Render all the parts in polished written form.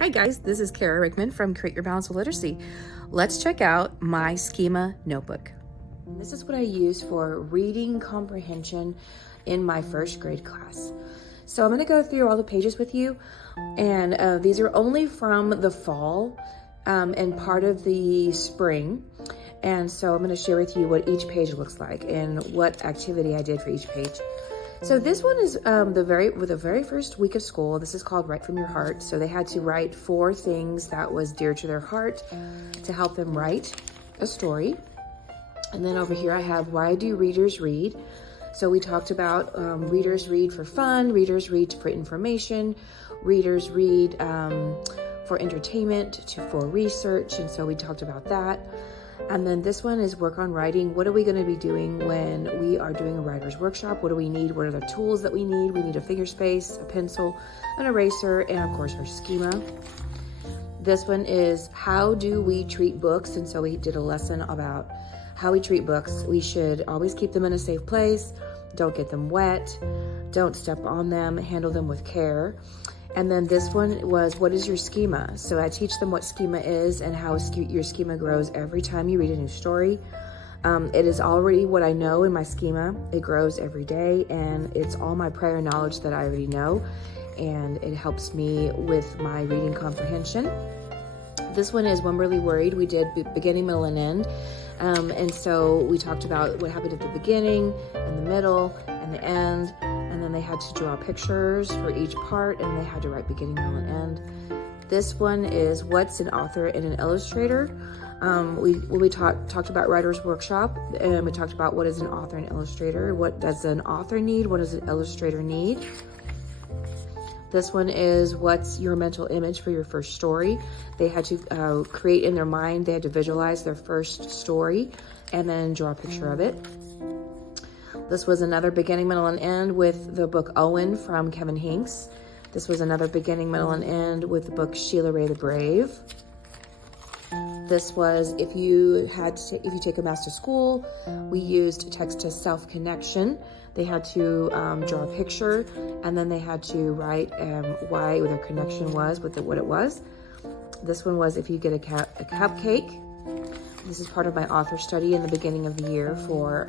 Hi guys, this is Kara Rickman from Create Your Balance with Literacy. Let's check out my Schema Notebook. This is what I use for reading comprehension in my first grade class. So I'm going to go through all the pages with you, and these are only from the fall and part of the spring. And so I'm going to share with you what each page looks like and what activity I did for each page. So this one is the very first week of school. This is called Write from Your Heart. So they had to write 4 things that was dear to their heart to help them write a story. And then over here I have, why do readers read? So we talked about readers read for fun, readers read for information, readers read for entertainment, for research. And so we talked about that. And then this one is work on writing. What are we going to be doing when we are doing a writer's workshop? What do we need? What are the tools that we need? We need a figure space, a pencil, an eraser, and of course our schema. This one is how do we treat books? And so we did a lesson about how we treat books. We should always keep them in a safe place. Don't get them wet. Don't step on them. Handle them with care. And then this one was, what is your schema? So I teach them what schema is and how your schema grows every time you read a new story. It is already what I know in my schema. It grows every day, and it's all my prior knowledge that I already know, and it helps me with my reading comprehension. This one is When Really Worried. We did beginning, middle, and end. And so we talked about what happened at the beginning, and the middle, and the end. And then they had to draw pictures for each part, and they had to write beginning, middle, and end. This one is what's an author and an illustrator. We talked about Writer's Workshop, and we talked about what is an author and illustrator. What does an author need? What does an illustrator need? This one is what's your mental image for your first story. They had to create in their mind, they had to visualize their first story and then draw a picture of it. This was another beginning, middle, and end with the book Owen from Kevin Hinks. This was another beginning, middle, and end with the book Sheila Ray the Brave. This was if you take a math to school, we used text to self connection. They had to draw a picture, and then they had to write why their connection was with what it was. This one was if you get a cupcake. This is part of my author study in the beginning of the year for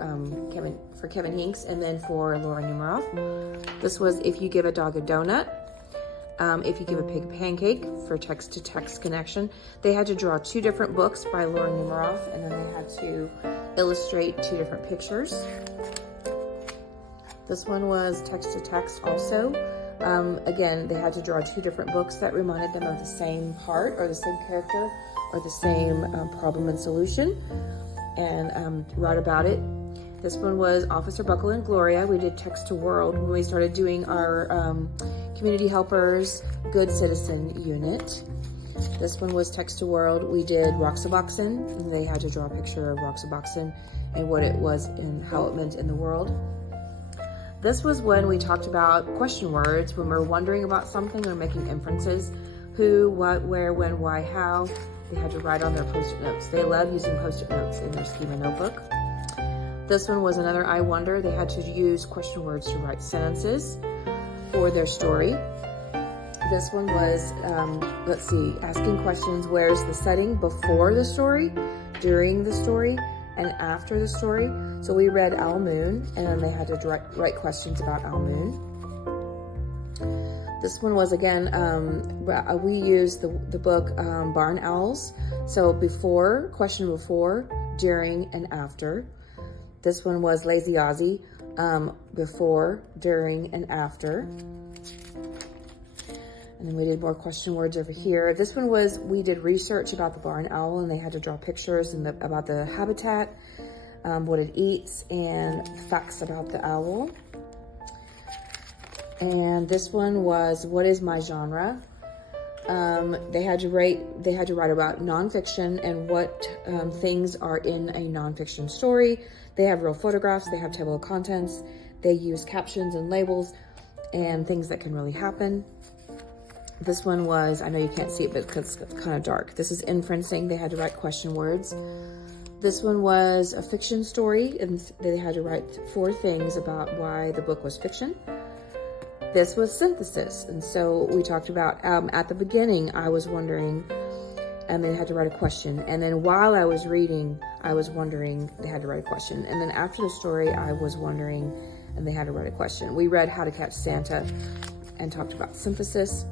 Kevin Hinks, and then for Laura Numeroff. This was if you give a dog a donut. If you give a pig a pancake for text-to-text connection. They had to draw 2 different books by Laura Numeroff, and then they had to illustrate 2 different pictures. This one was text-to-text also. Again, they had to draw 2 different books that reminded them of the same part or the same character or the same problem and solution, and write about it. This one was Officer Buckle and Gloria. We did text to world when we started doing our community helpers good citizen unit. This one was text to world. We did Roxaboxen, and they had to draw a picture of Roxaboxen and what it was and how it meant in the world. This was when we talked about question words, when we're wondering about something or making inferences. Who, what, where, when, why, how. They had to write on their post-it notes. They love using post-it notes in their Schema Notebook. This one was another I wonder. They had to use question words to write sentences for their story. This one was, asking questions. Where's the setting before the story, during the story, and after the story? So we read Owl Moon, and then they had to write questions about Owl Moon. This one was, again, we used the book Barn Owls. So before, question before, during, and after. This one was Lazy Ozzy, before, during, and after. And then we did more question words over here. This one was, we did research about the barn owl, and they had to draw pictures about the habitat, what it eats, and facts about the owl. And this one was, what is my genre? They had to write about nonfiction and what things are in a nonfiction story. They have real photographs, they have table of contents, they use captions and labels and things that can really happen. This one was, I know you can't see it, but it's kind of dark. This is inferencing. They had to write question words. This one was a fiction story, and they had to write 4 things about why the book was fiction. this was synthesis. And so we talked about, at the beginning, I was wondering, and then had to write a question. And then while I was reading, I was wondering, they had to write a question. And then after the story, I was wondering, and they had to write a question. We read How to Catch Santa and talked about synthesis.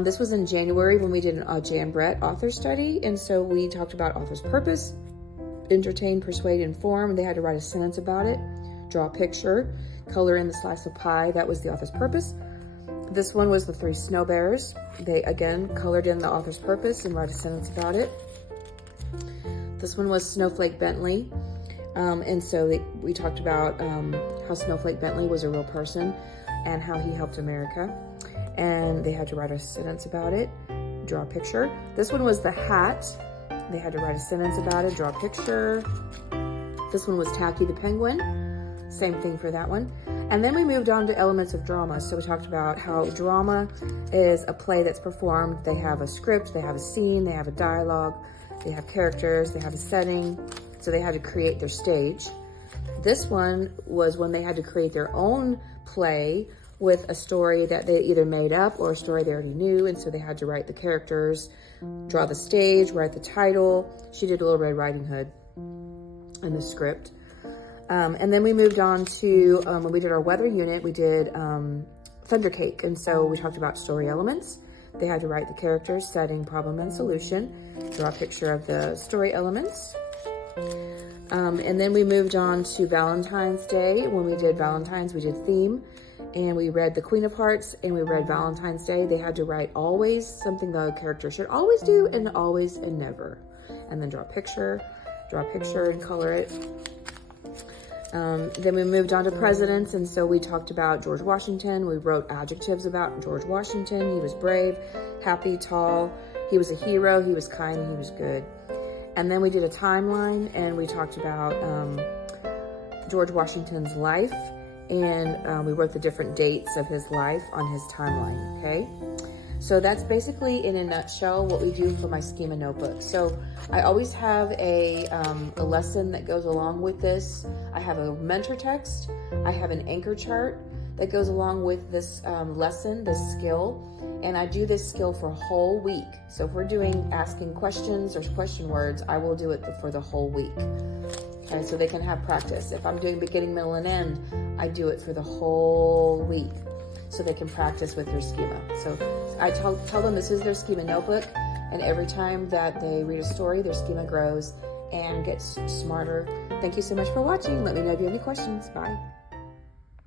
This was in January when we did a Jan Brett author study. And so we talked about author's purpose, entertain, persuade, inform. They had to write a sentence about it, draw a picture, color in the slice of pie. That was the author's purpose. This one was the 3 snow bears. They, again, colored in the author's purpose and write a sentence about it. This one was Snowflake Bentley. And so we talked about how Snowflake Bentley was a real person and how he helped America. And they had to write a sentence about it, draw a picture. This one was the hat. They had to write a sentence about it, draw a picture. This one was Tacky the Penguin. Same thing for that one. And then we moved on to elements of drama. So we talked about how drama is a play that's performed. They have a script, they have a scene, they have a dialogue, they have characters, they have a setting. So they had to create their stage. This one was when they had to create their own play with a story that they either made up or a story they already knew. And so they had to write the characters, draw the stage, write the title. She did Little Red Riding Hood in the script. And then we moved on to, when we did our weather unit, we did Thunder Cake. And so we talked about story elements. They had to write the characters, setting, problem, and solution, draw a picture of the story elements. And then we moved on to Valentine's Day. When we did Valentine's, we did theme. And we read The Queen of Hearts, and we read Valentine's Day. They had to write always, something the character should always do, and always and never. And then draw a picture and color it. Then we moved on to presidents, and so we talked about George Washington. We wrote adjectives about George Washington. He was brave, happy, tall. He was a hero. He was kind. He was good. And then we did a timeline, and we talked about George Washington's life, and we wrote the different dates of his life on his timeline, okay? So that's basically, in a nutshell, what we do for my Schema Notebook. So I always have a lesson that goes along with this. I have a mentor text. I have an anchor chart that goes along with this lesson, this skill. And I do this skill for a whole week. So if we're doing asking questions or question words, I will do it for the whole week. Okay, so they can have practice. If I'm doing beginning, middle, and end, I do it for the whole week so they can practice with their schema. So I tell them this is their Schema Notebook, and every time that they read a story, their schema grows and gets smarter. Thank you so much for watching. Let me know if you have any questions. Bye.